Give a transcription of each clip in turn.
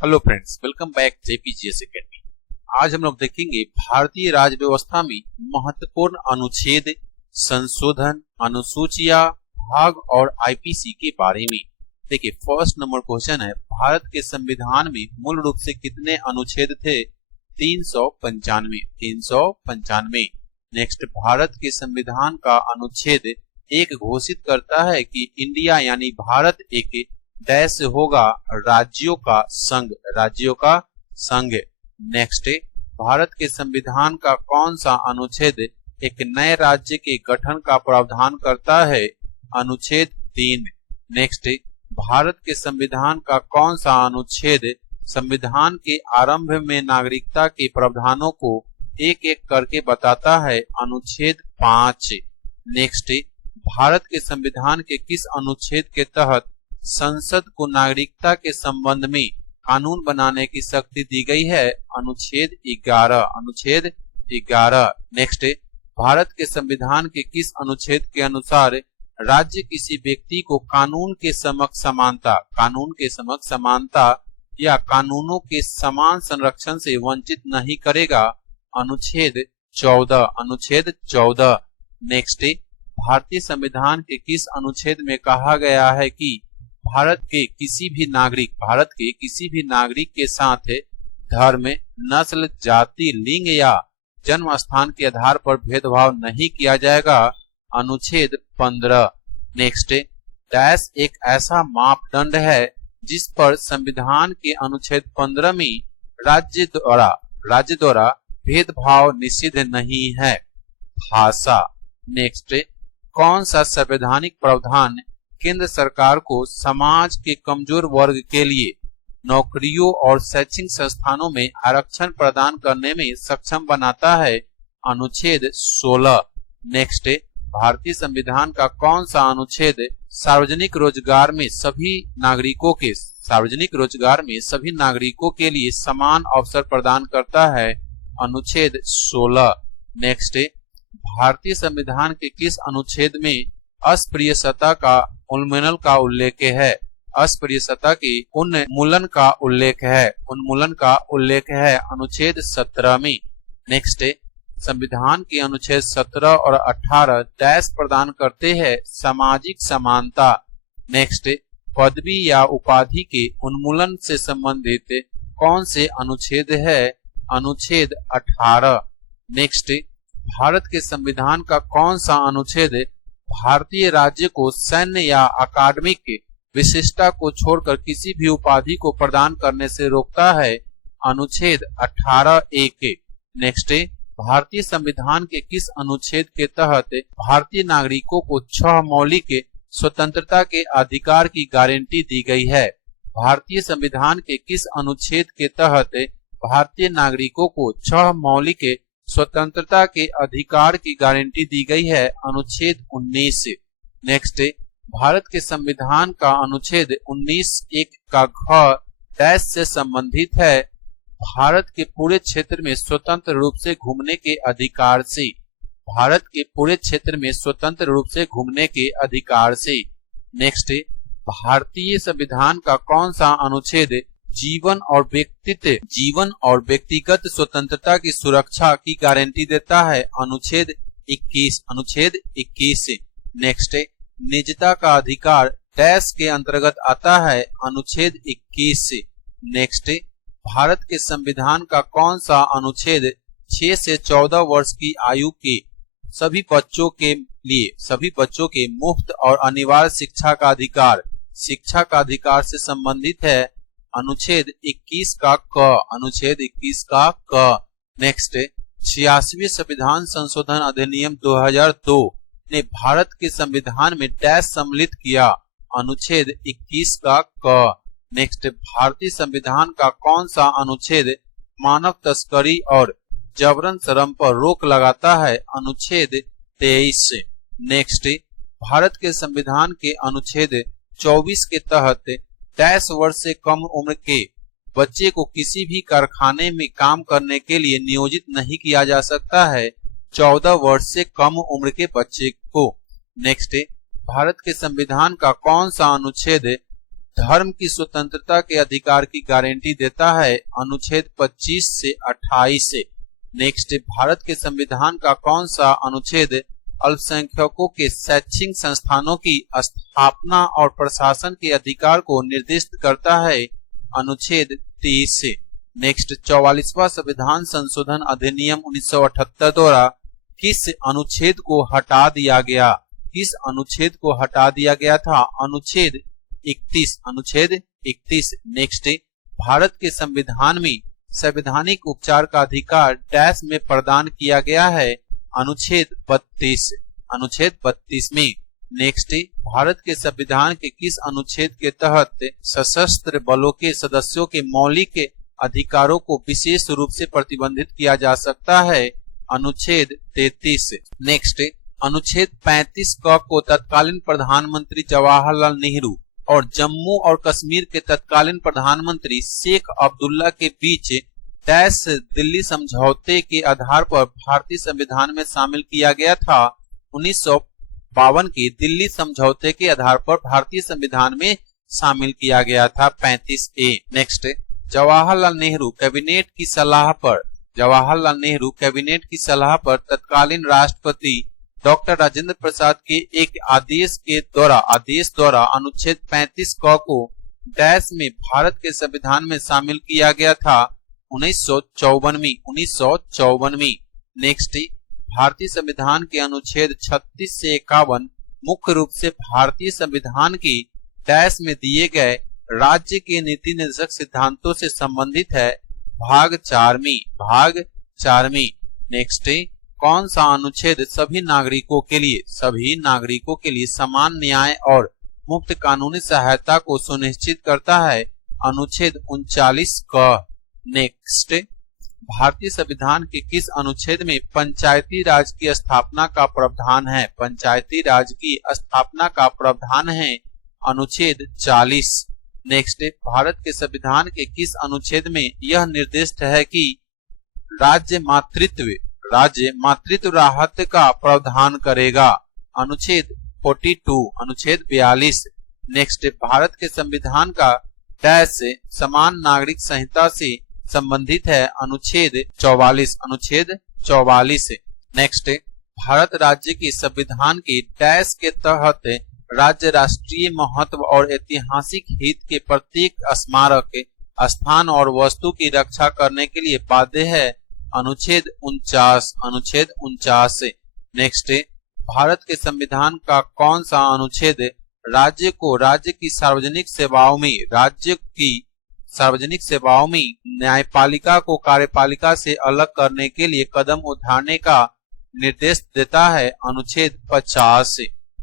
Hello friends, welcome back JPGS academy. आज हम लोग देखेंगे भारतीय राज्य व्यवस्था में महत्वपूर्ण अनुच्छेद, संशोधन, अनुसूचियां, भाग और आईपीसी के बारे में। देखिए, फर्स्ट नंबर क्वेश्चन है, भारत के संविधान में मूल रूप से कितने अनुच्छेद थे? 395। 395। नेक्स्ट, भारत के संविधान का अनुच्छेद एक घोषित करता है कि इंडिया यानी भारत एक डैश होगा, राज्यों का संघ, राज्यों का संघ। नेक्स्ट, भारत के संविधान का कौन सा अनुच्छेद एक नए राज्य के गठन का प्रावधान करता है? अनुच्छेद 3। नेक्स्ट, भारत के संविधान का कौन सा अनुच्छेद संविधान के आरंभ में नागरिकता के प्रावधानों को एक एक करके बताता है? अनुच्छेद 5। नेक्स्ट, भारत के संविधान के किस अनुच्छेद के तहत संसद को नागरिकता के संबंध में कानून बनाने की शक्ति दी गई है? अनुच्छेद 11। अनुच्छेद 11। नेक्स्ट, भारत के संविधान के किस अनुच्छेद के अनुसार राज्य किसी व्यक्ति को कानून के समक्ष समानता, कानून के समक्ष समानता या कानूनों के समान संरक्षण से वंचित नहीं करेगा? अनुच्छेद 14। अनुच्छेद 14। नेक्स्ट, भारतीय संविधान के किस अनुच्छेद में कहा गया है कि भारत के किसी भी नागरिक के साथ धर्म, नस्ल, जाति, लिंग या जन्म स्थान के आधार पर भेदभाव नहीं किया जाएगा? अनुच्छेद 15। नेक्स्ट, डैश एक ऐसा मापदंड है जिस पर संविधान के अनुच्छेद 15 में राज्य द्वारा भेदभाव निषिद्ध नहीं है? भाषा। नेक्स्ट, कौन सा संवैधानिक प्रावधान केंद्र सरकार को समाज के कमजोर वर्ग के लिए नौकरियों और शैक्षणिक संस्थानों में आरक्षण प्रदान करने में सक्षम बनाता है? अनुच्छेद 16। नेक्स्ट, भारतीय संविधान का कौन सा अनुच्छेद सार्वजनिक रोजगार में सभी नागरिकों के लिए समान अवसर प्रदान करता है? अनुच्छेद 16। नेक्स्ट, भारतीय संविधान के किस अनुच्छेद में अस्पृश्यता का उन्मूलन का उल्लेख है? अस्पृश्यता के उन्मूलन का उल्लेख है अनुच्छेद 17 में। नेक्स्ट, संविधान के अनुच्छेद 17 और 18 डैश प्रदान करते हैं सामाजिक समानता। नेक्स्ट, पदवी या उपाधि के उन्मूलन से संबंधित कौन से अनुच्छेद है? अनुच्छेद 18। नेक्स्ट, भारत के संविधान का कौन सा अनुच्छेद भारतीय राज्य को सैन्य या अकादमिक विशिष्टता को छोड़कर किसी भी उपाधि को प्रदान करने से रोकता है? अनुच्छेद 18(1). नेक्स्ट, भारतीय संविधान के किस अनुच्छेद के तहत भारतीय नागरिकों को 6 मौलिक स्वतंत्रता के अधिकार की गारंटी दी गई है? भारतीय संविधान के किस अनुच्छेद के तहत भारतीय नागरिकों को 6 मौलिक स्वतंत्रता के अधिकार की गारंटी दी गई है? अनुच्छेद 19। नेक्स्ट, भारत के संविधान का अनुच्छेद 19(1) का घ डैश से संबंधित है? भारत के पूरे क्षेत्र में स्वतंत्र रूप से घूमने के अधिकार से। भारत के पूरे क्षेत्र में स्वतंत्र रूप से घूमने के अधिकार से। नेक्स्ट, भारतीय संविधान का कौन सा अनुच्छेद जीवन और व्यक्तिगत स्वतंत्रता की सुरक्षा की गारंटी देता है? अनुच्छेद 21। अनुच्छेद 21। नेक्स्ट, निजता का अधिकार डैश के अंतर्गत आता है? अनुच्छेद 21। नेक्स्ट, भारत के संविधान का कौन सा अनुच्छेद 6 से 14 वर्ष की आयु के सभी बच्चों के मुफ्त और अनिवार्य शिक्षा का अधिकार से संबंधित है? अनुच्छेद 21 का क। अनुच्छेद 21 का क। नेक्स्ट, 86वें संविधान संशोधन अधिनियम 2002 ने भारत के संविधान में डैश सम्मिलित किया? अनुच्छेद 21 का क। नेक्स्ट, भारतीय संविधान का कौन सा अनुच्छेद मानव तस्करी और जबरन श्रम पर रोक लगाता है? अनुच्छेद 23। नेक्स्ट, भारत के संविधान के अनुच्छेद 24 के तहत डैश वर्ष से कम उम्र के बच्चे को किसी भी कारखाने में काम करने के लिए नियोजित नहीं किया जा सकता है? 14 वर्ष से कम उम्र के बच्चे को। नेक्स्ट, भारत के संविधान का कौन सा अनुच्छेद धर्म की स्वतंत्रता के अधिकार की गारंटी देता है अनुच्छेद 25 से 28 से। नेक्स्ट, भारत के संविधान का कौन सा अनुच्छेद अल्पसंख्यकों के शैक्षिक संस्थानों की स्थापना और प्रशासन के अधिकार को निर्दिष्ट करता है? अनुच्छेद 23 से। नेक्स्ट, 44वां संविधान संशोधन अधिनियम 1978 द्वारा किस अनुच्छेद को हटा दिया गया? किस अनुच्छेद को हटा दिया गया था? अनुच्छेद 31। अनुच्छेद 31। नेक्स्ट, भारत के संविधान में संवैधानिक उपचार का अधिकार डैश में प्रदान किया गया है? अनुच्छेद 32। अनुच्छेद 32 में। नेक्स्ट, भारत के संविधान के किस अनुच्छेद के तहत सशस्त्र बलों के सदस्यों के मौलिक अधिकारों को विशेष रूप से प्रतिबंधित किया जा सकता है? अनुच्छेद 33। नेक्स्ट, अनुच्छेद 35 क को तत्कालीन प्रधानमंत्री जवाहरलाल नेहरू और जम्मू और कश्मीर के तत्कालीन प्रधानमंत्री शेख अब्दुल्ला के बीच डैश दिल्ली समझौते के आधार पर भारतीय संविधान में शामिल किया गया था? 1952 के दिल्ली समझौते के आधार पर भारतीय संविधान में शामिल किया गया था। 35A। Next, Jawaharlal Nehru cabinet की सलाह पर तत्कालीन राष्ट्रपति डॉक्टर राजेंद्र प्रसाद के एक आदेश द्वारा अनुच्छेद 35 क को डैश में भारत के संविधान में शामिल किया गया था? 1954 में। नेक्स्ट, भारतीय संविधान के अनुच्छेद 36 से 51 मुख्य रूप से भारतीय संविधान के डैश में दिए गए राज्य के नीति निर्देशक सिद्धांतों से संबंधित है? भाग 4 में। नेक्स्ट, कौन सा अनुच्छेद सभी नागरिकों के लिए समान न्याय और मुफ्त कानूनी सहायता को सुनिश्चित करता है? अनुच्छेद 39 क। नेक्स्ट, भारतीय संविधान के किस अनुच्छेद में पंचायती राज की स्थापना का प्रावधान है? पंचायती राज की स्थापना का प्रावधान है? अनुच्छेद 40। नेक्स्ट, भारत के संविधान के किस अनुच्छेद में यह निर्दिष्ट है कि राज्य मातृत्व राहत का प्रावधान करेगा? अनुच्छेद 42। अनुच्छेद 42। नेक्स्ट, भारत के संविधान का डैश समान नागरिक संहिता से संबंधित है? अनुच्छेद 44। अनुच्छेद 44। नेक्स्ट, भारत राज्य के संविधान के डैश के तहत राज्य राष्ट्रीय महत्व और ऐतिहासिक हित के प्रत्येक स्मारक स्थान और वस्तु की रक्षा करने के लिए बाध्य है? अनुच्छेद 49। अनुच्छेद 49। नेक्स्ट, भारत के संविधान का कौन सा अनुच्छेद राज्य को राज्य की सार्वजनिक सेवाओं में न्यायपालिका को कार्यपालिका से अलग करने के लिए कदम उठाने का निर्देश देता है? अनुच्छेद 50।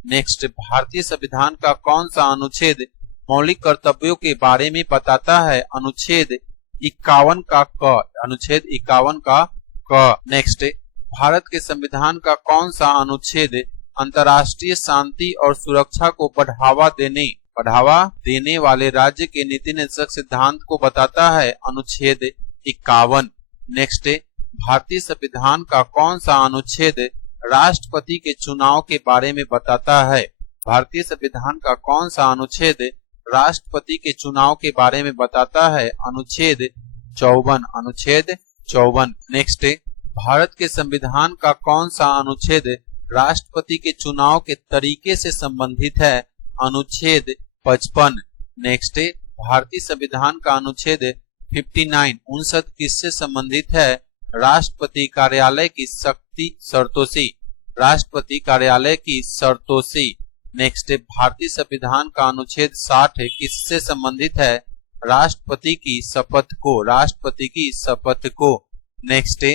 नेक्स्ट, भारतीय संविधान का कौन सा अनुच्छेद मौलिक कर्तव्यों के बारे में बताता है? अनुच्छेद 51 का क। अनुच्छेद 51 का क। नेक्स्ट, भारत के संविधान का कौन सा अनुच्छेद अंतर्राष्ट्रीय शांति और सुरक्षा को बढ़ावा देने वाले राज्य के नीति निर्देशक सिद्धांत को बताता है? अनुच्छेद 51। नेक्स्ट, भारतीय संविधान का कौन सा अनुच्छेद राष्ट्रपति के चुनाव के बारे में बताता है? भारतीय संविधान का कौन सा अनुच्छेद राष्ट्रपति के चुनाव के बारे में बताता है? अनुच्छेद 54। अनुच्छेद 54। नेक्स्ट, भारत के संविधान का कौन सा अनुच्छेद राष्ट्रपति के चुनाव के तरीके से संबंधित है? अनुच्छेद 55। नेक्स्ट, भारतीय संविधान का अनुच्छेद 59 किससे संबंधित है? राष्ट्रपति कार्यालय की शर्तों से। नेक्स्ट, भारतीय संविधान का अनुच्छेद 60 किससे संबंधित है? राष्ट्रपति की शपथ को। नेक्स्ट,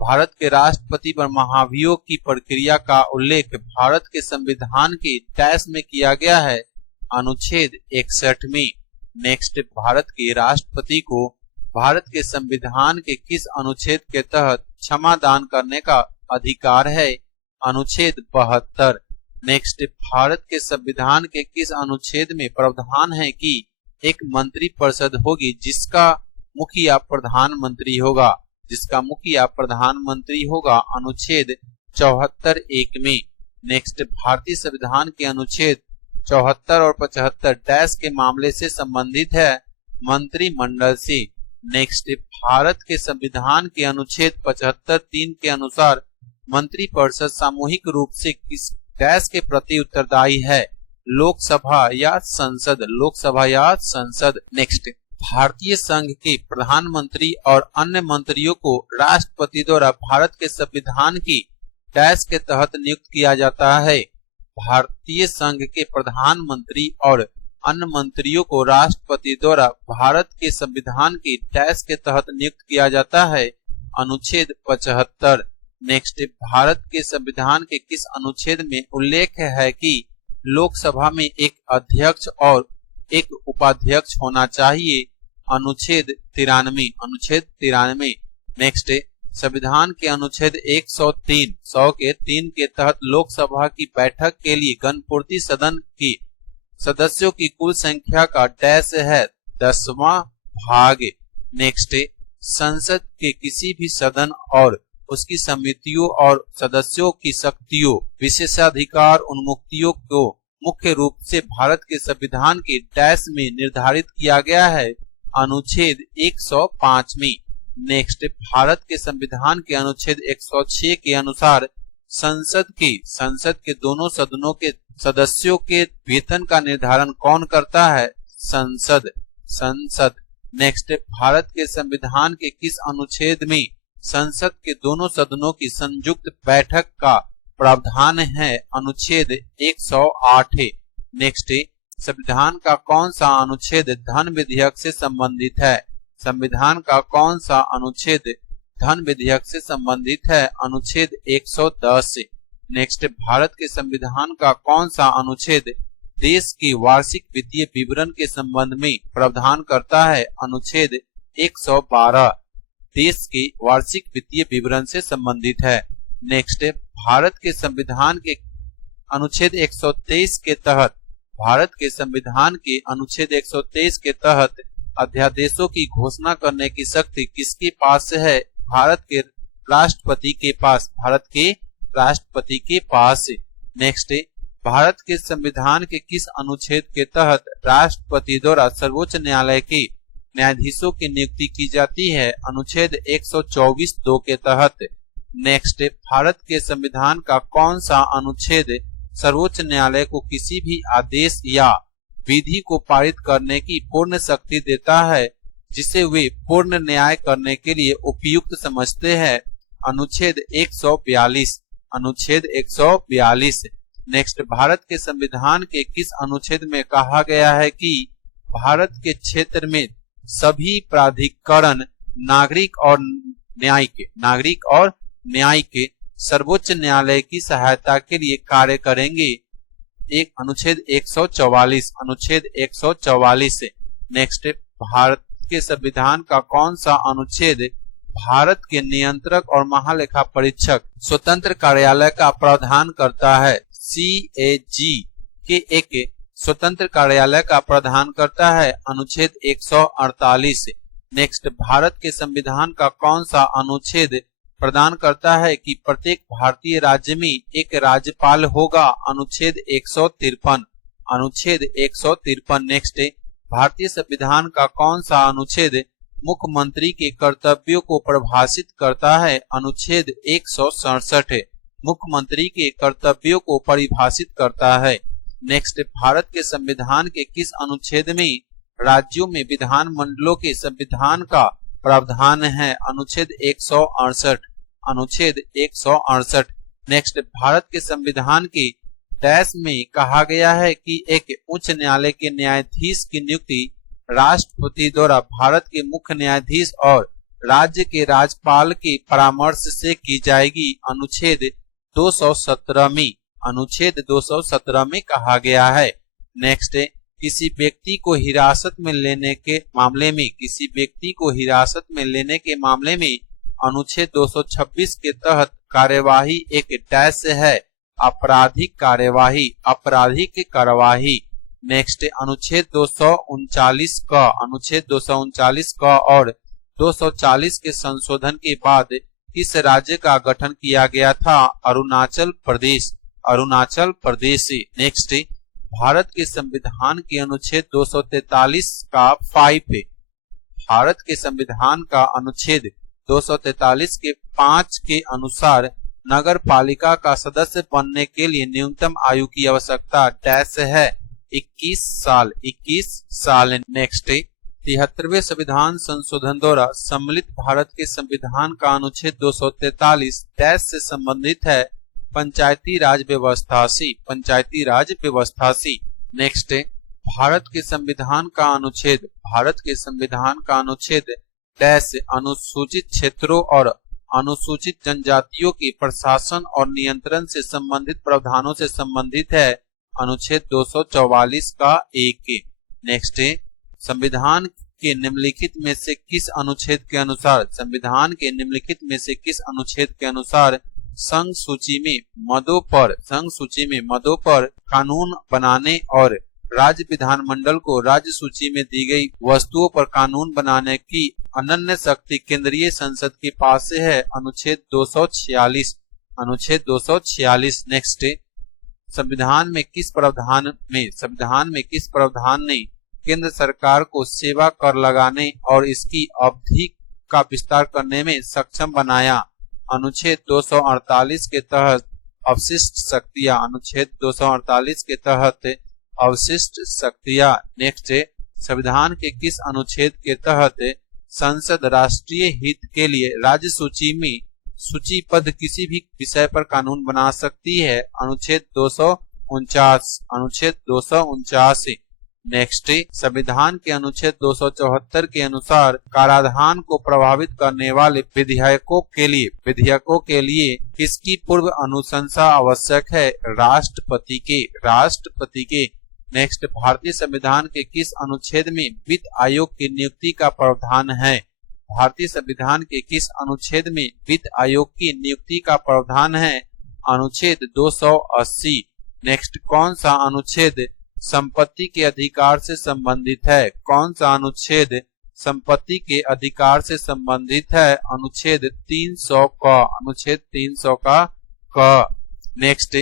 भारत के राष्ट्रपति पर महाभियोग की प्रक्रिया का उल्लेख भारत के संविधान के डैश में किया गया है? अनुच्छेद 61 में। नेक्स्ट, भारत के राष्ट्रपति को भारत के संविधान के किस अनुच्छेद के तहत क्षमा दान करने का अधिकार है? अनुच्छेद 72। नेक्स्ट, भारत के संविधान के किस अनुच्छेद में प्रावधान है कि एक मंत्री परिषद होगी जिसका मुखिया प्रधानमंत्री होगा? अनुच्छेद 74(1) में। नेक्स्ट, भारतीय संविधान के अनुच्छेद 74 और 75 डैश के मामले से संबंधित है मंत्रिमंडल से। नेक्स्ट, भारत के संविधान के अनुच्छेद 75(3) के अनुसार मंत्रिपरिषद सामूहिक रूप से किस डैश के प्रति उत्तरदायी है? लोकसभा या संसद? लोकसभा या संसद? नेक्स्ट, भारतीय संघ के प्रधानमंत्री और अन्य मंत्रियों को राष्ट्रपति द्वारा भारत के संविधान की डैश के तहत नियुक्त किया जाता है। भारतीय संघ के प्रधानमंत्री और अन्य मंत्रियों को राष्ट्रपति द्वारा भारत के संविधान की डैश के तहत नियुक्त किया जाता है। अनुच्छेद 75। नेक्स्ट, भारत के संविधान के किस अनुच्छेद में उल्लेख है कि लोकसभा में एक अध्यक्ष और एक उपाध्यक्ष होना चाहिए? अनुच्छेद 93। अनुच्छेद 93। नेक्स्ट, संविधान के अनुच्छेद 100 के 3 के तहत लोकसभा की बैठक के लिए गणपूर्ति सदन की सदस्यों की कुल संख्या का डैश है 10वां भाग। नेक्स्ट, संसद के किसी भी सदन और उसकी समितियों और सदस्यों की शक्तियों, विशेषाधिकार, उन्मुक्तियों को मुख्य रूप से भारत के संविधान के डैश में निर्धारित किया गया है। अनुच्छेद 105 में। नेक्स्ट, भारत के संविधान के अनुच्छेद 106 के अनुसार संसद के दोनों सदनों के सदस्यों के वेतन का निर्धारण कौन करता है? संसद। नेक्स्ट, भारत के संविधान के किस अनुच्छेद में संसद के दोनों सदनों की संयुक्त बैठक का प्रावधान है? अनुच्छेद 108। नेक्स्ट, संविधान का कौन सा अनुच्छेद धन विधेयक से संबंधित है? संविधान का कौन सा अनुच्छेद धन विधेयक से संबंधित है? अनुच्छेद 110। नेक्स्ट, भारत के संविधान का कौन सा अनुच्छेद देश के वार्षिक वित्तीय विवरण के संबंध में प्रावधान करता है? अनुच्छेद 112 देश के वार्षिक वित्तीय विवरण से संबंधित है। नेक्स्ट, भारत के संविधान के अनुच्छेद 123 के तहत भारत के संविधान के अनुच्छेद 123 के तहत अध्यादेशों की घोषणा करने की शक्ति किसके पास है? भारत के राष्ट्रपति के पास। भारत के राष्ट्रपति के पास। नेक्स्ट, भारत के संविधान के किस अनुच्छेद के तहत राष्ट्रपति द्वारा सर्वोच्च न्यायालय के न्यायाधीशों की नियुक्ति की जाती है? अनुच्छेद 124(2) के तहत। नेक्स्ट, भारत के संविधान का कौन सा अनुच्छेद सर्वोच्च न्यायालय को किसी भी आदेश या विधि को पारित करने की पूर्ण शक्ति देता है जिसे वे पूर्ण न्याय करने के लिए उपयुक्त समझते हैं? अनुच्छेद 142। अनुच्छेद 142। नेक्स्ट, भारत के संविधान के किस अनुच्छेद में कहा गया है कि भारत के क्षेत्र में सभी प्राधिकरण नागरिक और न्यायिक सर्वोच्च न्यायालय की सहायता के लिए कार्य करेंगे? एक अनुच्छेद 144। अनुच्छेद 144। नेक्स्ट, भारत के संविधान का कौन सा अनुच्छेद भारत के नियंत्रक और महालेखा परीक्षक स्वतंत्र कार्यालय का प्रावधान करता है? CAG के एक स्वतंत्र कार्यालय का प्रावधान करता है? अनुच्छेद 148। नेक्स्ट, भारत के संविधान का कौन सा अनुच्छेद प्रदान करता है कि प्रत्येक भारतीय राज्य में एक राज्यपाल होगा? अनुच्छेद 153। अनुच्छेद 153। नेक्स्ट, भारतीय संविधान का कौन सा अनुच्छेद मुख्यमंत्री के कर्तव्यों को परिभाषित करता है? अनुच्छेद 167 मुख्यमंत्री के कर्तव्यों को परिभाषित करता है। नेक्स्ट, भारत के संविधान के किस अनुच्छेद में राज्यों में विधान मंडलों के संविधान का प्रावधान है? अनुच्छेद 168। अनुच्छेद 168। नेक्स्ट, भारत के संविधान के डैश में कहा गया है कि एक उच्च न्यायालय के न्यायाधीश की नियुक्ति राष्ट्रपति द्वारा भारत के मुख्य न्यायाधीश और राज्य के राज्यपाल के परामर्श से की जाएगी? अनुच्छेद 217 में। अनुच्छेद 217 में कहा गया है। नेक्स्ट, किसी व्यक्ति को हिरासत में लेने के मामले में अनुच्छेद 226 के तहत कार्यवाही एक डैश है? आपराधिक कार्यवाही। नेक्स्ट, अनुच्छेद 239 का और 240 के संशोधन के बाद किस राज्य का गठन किया गया था? अरुणाचल प्रदेश। नेक्स्ट, भारत के संविधान के अनुच्छेद 243 का 5 है। भारत के संविधान का अनुच्छेद 243 के 5 के अनुसार नगर पालिका का सदस्य बनने के लिए न्यूनतम आयु की आवश्यकता डैश है 21 साल। 21 साल। नेक्स्ट 73वें संविधान संशोधन द्वारा सम्मिलित भारत के संविधान का अनुच्छेद 243 डैश से संबंधित है पंचायती राज व्यवस्था से। पंचायती राज व्यवस्था से। नेक्स्ट भारत के संविधान का अनुच्छेद डैश अनुसूचित क्षेत्रों और अनुसूचित जनजातियों के प्रशासन और नियंत्रण से संबंधित प्रावधानों से संबंधित है अनुच्छेद 244 का 1। नेक्स्ट संविधान के निम्नलिखित में से किस अनुच्छेद के अनुसार संघ सूची में मदों पर कानून बनाने और राज्य विधानमंडल को राज्य सूची में दी गई वस्तुओं पर कानून बनाने की अनन्य शक्ति केंद्रीय संसद के पास से है अनुच्छेद 246। अनुच्छेद 246। नेक्स्ट संविधान में किस प्रावधान ने केंद्र सरकार को सेवा कर लगाने और इसकी अवधि का विस्तार करने में सक्षम बनाया अनुच्छेद 248 के तहत अवशिष्ट शक्तियां। अनुच्छेद 248 के तहत अवशिष्ट शक्तियां। नेक्स्ट संविधान के किस अनुच्छेद के तहत संसद राष्ट्रीय हित के लिए राज्य सूची में सूचीबद्ध किसी भी विषय पर कानून बना सकती है अनुच्छेद 249। अनुच्छेद 249। नेक्स्ट संविधान के अनुच्छेद 274 के अनुसार कराधान को प्रभावित करने वाले विधेयकों के लिए किसकी पूर्व अनुशंसा आवश्यक है राष्ट्रपति के। नेक्स्ट भारतीय संविधान के किस अनुच्छेद में वित्त आयोग की नियुक्ति का प्रावधान है? भारतीय संविधान के किस अनुच्छेद में वित्त आयोग की नियुक्ति का प्रावधान है? अनुच्छेद 280। नेक्स्ट कौन सा अनुच्छेद संपत्ति के अधिकार से संबंधित है? कौन सा अनुच्छेद संपत्ति के अधिकार से संबंधित है? अनुच्छेद 300 का। अनुच्छेद 300 का। नेक्स्ट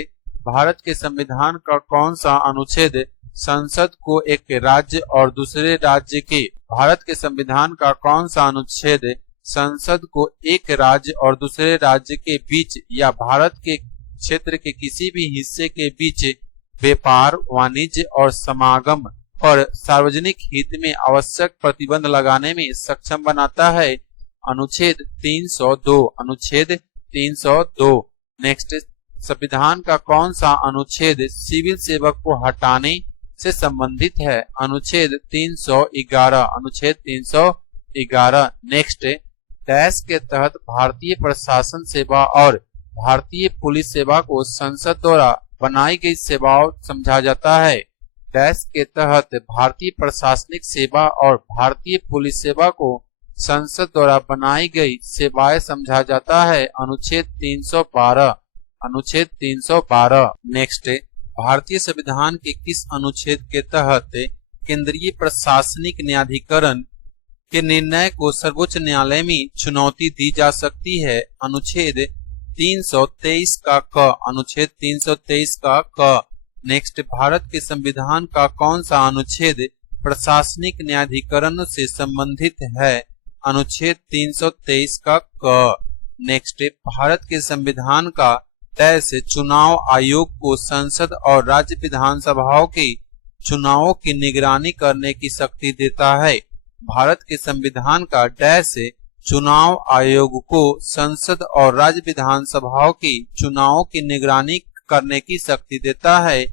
भारत के संविधान का कौन सा अनुच्छेद संसद को एक राज्य और दूसरे राज्य के भारत के संविधान का कौन सा अनुच्छेद संसद को एक राज्य और दूसरे राज्य के बीच या भारत के क्षेत्र के किसी भी हिस्से के बीच व्यापार वाणिज्य और समागम पर सार्वजनिक हित में आवश्यक प्रतिबंध लगाने में सक्षम बनाता है? अनुच्छेद 302। अनुच्छेद 302। नेक्स्ट संविधान का कौन सा अनुच्छेद सिविल सेवक को हटाने से संबंधित है? अनुच्छेद 311। अनुच्छेद 311। नेक्स्ट डैश के तहत भारतीय प्रशासन सेवा और भारतीय पुलिस सेवा को संसद द्वारा बनाई गई सेवाओं समझा जाता है। डैश के तहत भारतीय प्रशासनिक सेवा और भारतीय पुलिस सेवा को संसद द्वारा बनाई गई सेवाएं समझा जाता है। अनुच्छेद 312। अनुच्छेद 312। नेक्स्ट भारतीय संविधान के किस अनुच्छेद के तहत केंद्रीय प्रशासनिक न्यायाधिकरण के निर्णय को सर्वोच्च न्यायालय में चुनौती दी जा सकती है? अनुच्छेद 323 का क। अनुच्छेद 323 का क। नेक्स्ट भारत के संविधान का कौन सा अनुच्छेद प्रशासनिक न्यायाधिकरण से संबंधित है? अनुच्छेद 323 का क। नेक्स्ट भारत के संविधान का डैश चुनाव आयोग को संसद और राज्य विधानसभाओं के चुनावों की निगरानी करने की शक्ति देता है? भारत के संविधान का डैश चुनाव आयोग को संसद और राज्य विधानसभाओं के चुनावों की निगरानी करने की शक्ति देता है?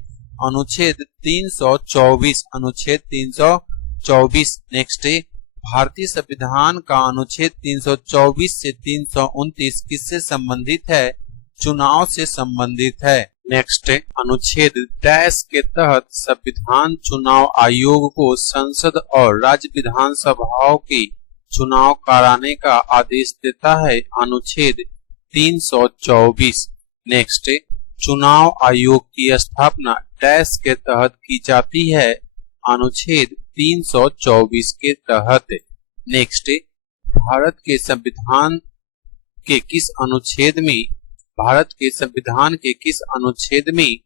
अनुच्छेद 324। अनुच्छेद 324। नेक्स्ट भारतीय संविधान का अनुच्छेद 324 से 329 किससे संबंधित है? चुनाव से संबंधित है। नेक्स्ट अनुच्छेद डैश के तहत संविधान चुनाव आयोग को संसद और राज्य विधानसभाओं के चुनाव कराने का आदेश देता है? अनुच्छेद 324। नेक्स्ट चुनाव आयोग की स्थापना डैश के तहत की जाती है? अनुच्छेद 324 के तहत। नेक्स्ट भारत के संविधान के किस अनुच्छेद में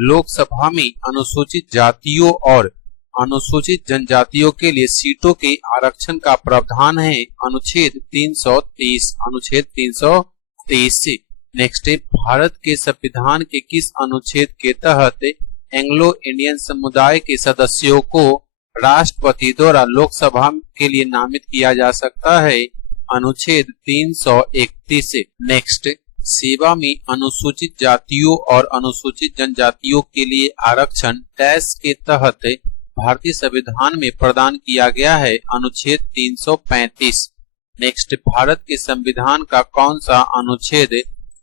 लोकसभा में अनुसूचित जातियों और अनुसूचित जनजातियों के लिए सीटों के आरक्षण का प्रावधान है अनुच्छेद 323। अनुच्छेद 323 से नेक्स्ट है, भारत के संविधान के किस अनुच्छेद के तहत एंग्लो इंडियन समुदाय के सदस्यों को राष्ट्रपति द्वारा लोकसभा के लिए नामित किया जा सकता है? अनुच्छेद 331 से नेक्स्ट, सेवा में अनुसूचित जातियों और अनुसूचित जनजातियों के लिए आरक्षण टैक्स के तहत भारतीय संविधान में प्रदान किया गया है अनुच्छेद 335। नेक्स्ट, भारत के संविधान का कौन सा अनुच्छेद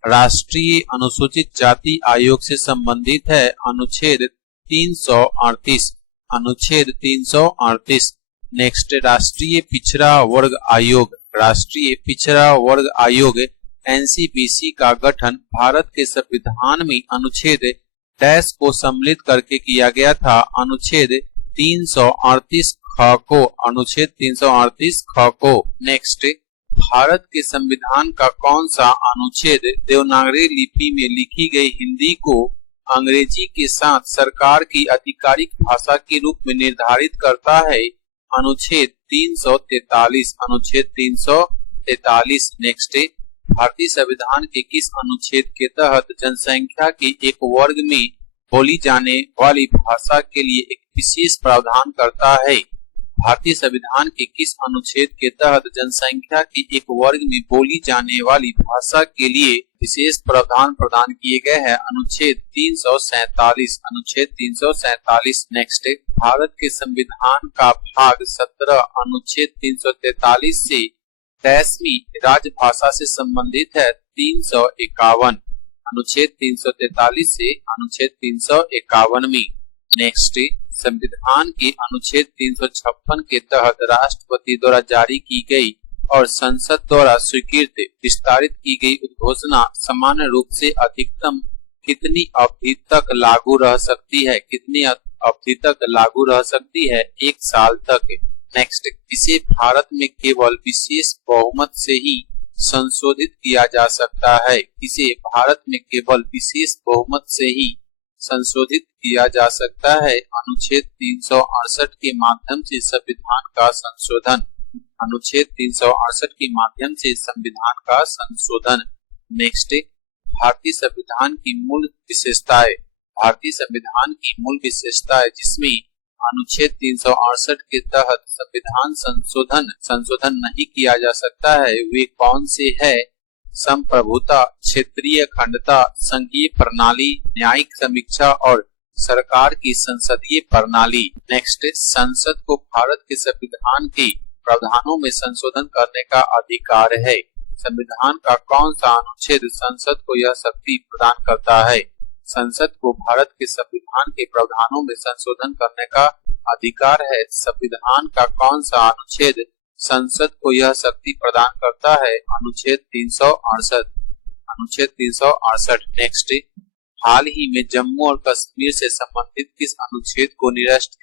राष्ट्रीय अनुसूचित जाति आयोग से संबंधित है? अनुच्छेद 338। अनुच्छेद 338। नेक्स्ट, राष्ट्रीय पिछड़ा वर्ग आयोग, राष्ट्रीय पिछड़ा वर्ग आयोग एनसीपीसी का गठन भारत के संविधान में अनुच्छेद डैश को सम्मिलित करके किया गया था अनुच्छेद 338 ख को, अनुच्छेद 338 ख को। नेक्स्ट, भारत के संविधान का कौन सा अनुच्छेद देवनागरी लिपि में लिखी गई हिंदी को अंग्रेजी के साथ सरकार की आधिकारिक भाषा के रूप में निर्धारित करता है? अनुच्छेद 343। अनुच्छेद 343। नेक्स्ट, भारतीय संविधान के किस अनुच्छेद के तहत जनसंख्या के एक वर्ग में बोली जाने वाली भाषा के लिए एक विशेष प्रावधान करता है? भारतीय संविधान के किस अनुच्छेद के तहत जनसंख्या के एक वर्ग में बोली जाने वाली भाषा के लिए विशेष प्रावधान प्रदान किए गए हैं? अनुच्छेद 347। अनुच्छेद 347। नेक्स्ट, भारत के संविधान का भाग 17 अनुच्छेद 343 से 10वीं राजभाषा से संबंधित है 351। अनुच्छेद 343 से अनुच्छेद 351 में। नेक्स्ट, संविधान के अनुच्छेद 356 के तहत राष्ट्रपति द्वारा जारी की गई और संसद द्वारा स्वीकृत विस्तारित की गई उद्घोषणा सामान्य रूप से अधिकतम कितनी अवधि तक लागू रह सकती है? कितनी अवधि तक लागू रह सकती है? 1 साल तक। नेक्स्ट, इसे भारत में केवल विशेष बहुमत से ही संशोधित किया जा सकता है। इसे भारत में केवल विशेष बहुमत से ही संशोधित किया जा सकता है। अनुच्छेद 368 के माध्यम से संविधान का संशोधन। अनुच्छेद 368 के माध्यम से संविधान का संशोधन। नेक्स्ट, भारतीय संविधान की मूल विशेषताएं। भारतीय संविधान की मूल विशेषताएं जिसमें अनुच्छेद 368 के तहत संविधान संशोधन नहीं किया जा सकता है वे कौन से है? संप्रभुता, क्षेत्रीय अखंडता, संघीय प्रणाली, न्यायिक समीक्षा और सरकार की संसदीय प्रणाली। नेक्स्ट, संसद को भारत के संविधान के प्रावधानों में संशोधन करने का अधिकार है। संविधान का कौन सा अनुच्छेद संसद को यह शक्ति प्रदान करता है? संसद को भारत के संविधान के प्रावधानों में संशोधन करने का अधिकार है। संविधान का कौन सा अनुच्छेद संसद को यह शक्ति प्रदान करता है? अनुच्छेद 368। अनुच्छेद 368। नेक्स्ट, हाल ही में जम्मू और कश्मीर से संबंधित किस अनुच्छेद को निरस्त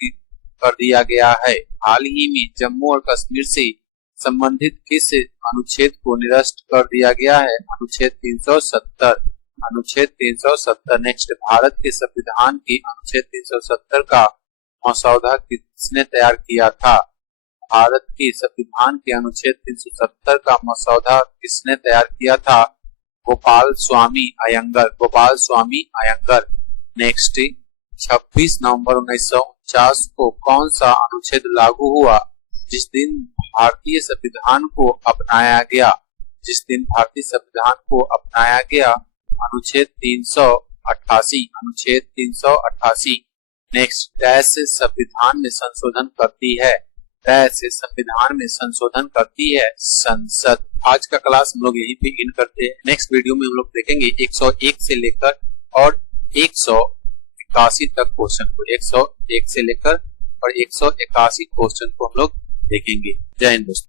कर दिया गया है? हाल ही में जम्मू और कश्मीर से संबंधित किस अनुच्छेद को निरस्त कर दिया गया है? अनुच्छेद 370। अनुच्छेद 370। नेक्स्ट, भारत के संविधान के अनुच्छेद 370 का मसौदा किसने तैयार किया था? भारत के संविधान के अनुच्छेद 370 का मसौदा किसने तैयार किया था? गोपाल स्वामी अयंगर। गोपाल स्वामी अयंगर। नेक्स्ट, 26 नवंबर 1949 को कौन सा अनुच्छेद लागू हुआ जिस दिन भारतीय संविधान को अपनाया गया? जिस दिन भारतीय संविधान को अपनाया गया? अनुच्छेद 388। अनुच्छेद 388। नेक्स्ट, डैश संविधान में संशोधन करती है? डैश संविधान में संशोधन करती है संसद। आज का क्लास हम लोग यहीं पे एंड करते हैं। नेक्स्ट वीडियो में हम लोग देखेंगे 101 से लेकर और 181 तक क्वेश्चन को। 101 से लेकर और 181 क्वेश्चन को हम लोग देखेंगे। जय हिंद दोस्तों।